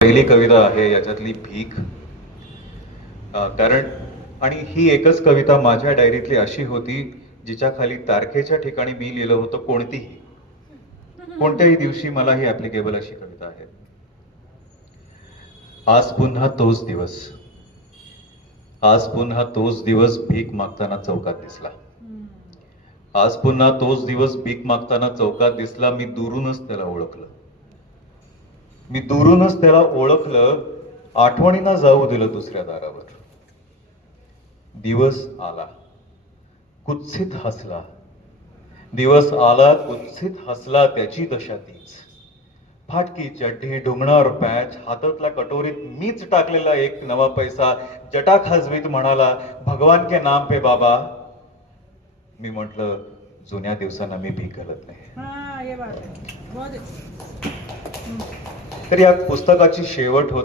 पहिली कविता आहे याच्यातली भीक. कारण आणि ही एकच कविता माझ्या डायरीतली अशी होती जिच्या खाली तारखेच्या ठिकाणी मी लिहिलं होतं कोणतीही. कोणत्याही दिवशी मला ही ऍप्लिकेबल अशी कविता आहे. आज पुन्हा तोच दिवस, आज पुन्हा तोच दिवस भीक मागताना चौकात दिसला. आज पुन्हा तोच दिवस भीक मागताना चौकात दिसला. मी दुरूनच त्याला ओळखलं, मी दुरूनच त्याला ओळखलं. आठवणींना जाऊ दिलं दुसऱ्या दारावर. दिवस आला, कुत्सित हसला. दिवस आला, कुत्सित हसला. त्याची दशा तीच. फाटकी चड्डी, ढुंगणावर पॅच, हातातल्या कटोरीत मीच टाकलेला एक नवा पैसा. जटा खाजवीत म्हणाला, भगवान के नाम पे बाबा. मी म्हटलं, जुन्या दिवसांना मी भीक घालत नाही. तर या पुस्तकाची शेवट होती